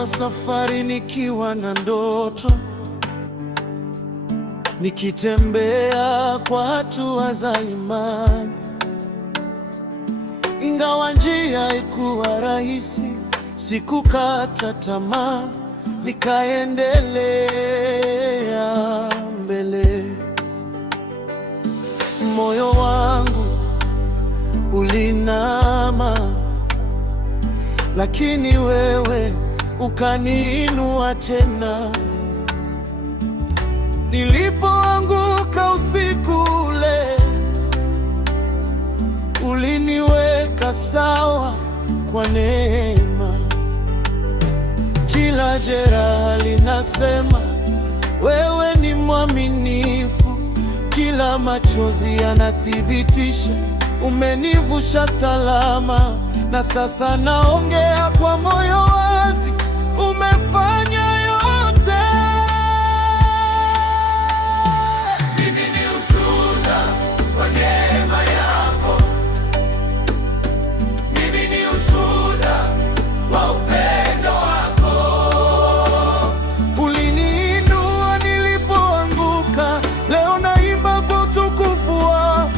Nilianza safari nikiwa na ndoto, nikitembea kwa hatua za imani. Ingawa njia haikuwa rahisi, sikukata tamaa, nikaendelea mbele. Moyo wangu ulinama, lakini wewe ukaniinua tena. Nilipoanguka usiku ule, uliniweka sawa kwa neema. Kila jeraha linasema wewe ni mwaminifu, kila machozi yanathibitisha umenivusha salama. Na sasa naongea kwa moyo wazi, umefanya yote. Mimi ni ushuhuda wa neema yako, mimi ni ushuhuda wa upendo wako. Uliniinua nilipoanguka, leo naimba kwa utukufu wako.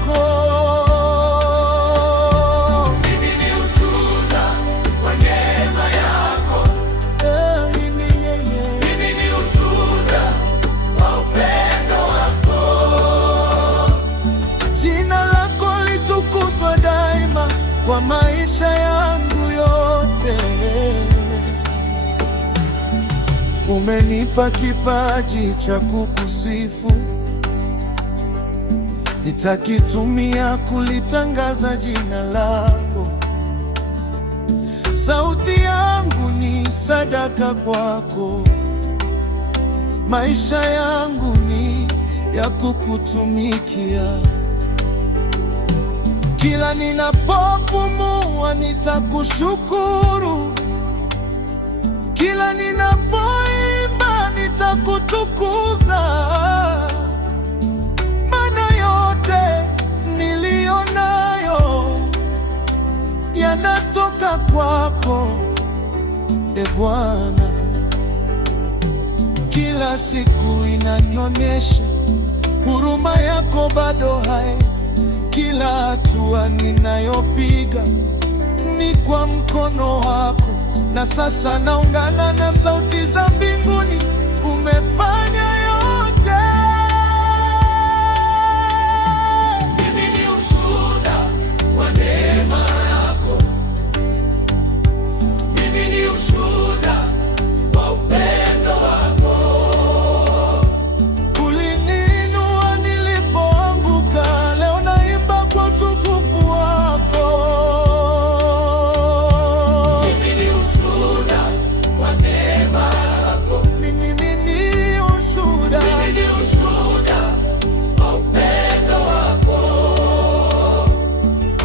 Kwa maisha yangu yote, umenipa kipaji cha kukusifu, nitakitumia kulitangaza jina lako. Sauti yangu ni sadaka kwako, maisha yangu ni ya kukutumikia. Kila ninapopumua nitakushukuru, kila ninapoimba nitakutukuza. Maana yote niliyo nayo yanatoka kwako, e Bwana. Kila siku inanionyesha huruma yako bado hai. Kila hatua ninayopiga ni kwa mkono wako, na sasa naungana na sauti za mbinguni. Umefanya yote. Mimi ni ushuhuda wa neema yako, mimi ni ushuhuda wa upendo wako. Uliniinua nilipoanguka, leo naimba kwa utukufu wako. Mimi ni ushuhuda wa neema yako, Mimi ni ushuhuda, mimi ni ushuhuda wa upendo wako.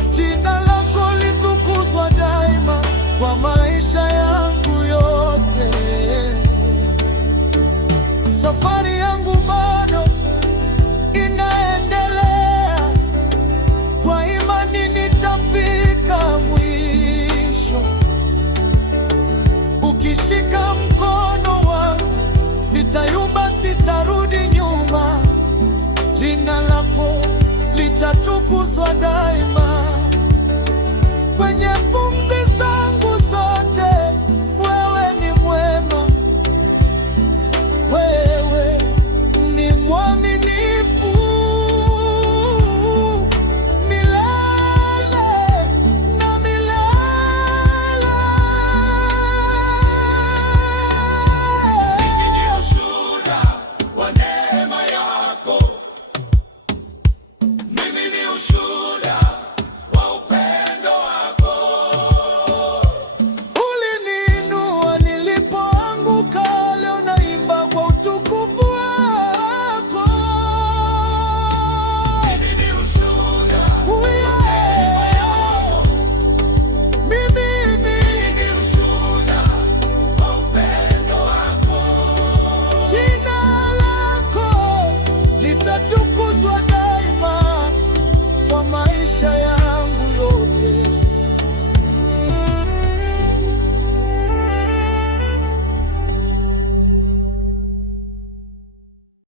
jina lako litukuzwa daima kwa maisha yangu yote. Safari yangu bado inaendelea, kwa imani nitafika mwisho. Ukishika mkono wangu, sitayumba, sitarudi nyuma. Jina lako litatukuzwa daima.